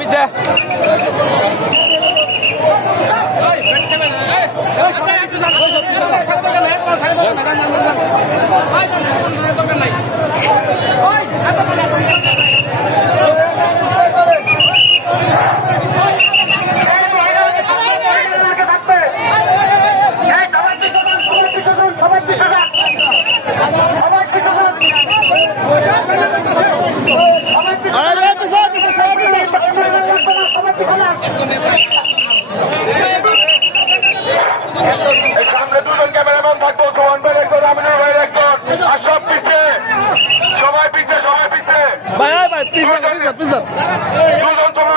পিছা পিছা সামনে দুজন ক্যামেরাম্যান থাকবো, সোহান ভাই একজন, আমিনুল ভাই একজন, আর সব পিছে, সবাই পিছে, সবাই পিছে। দুজন চলুন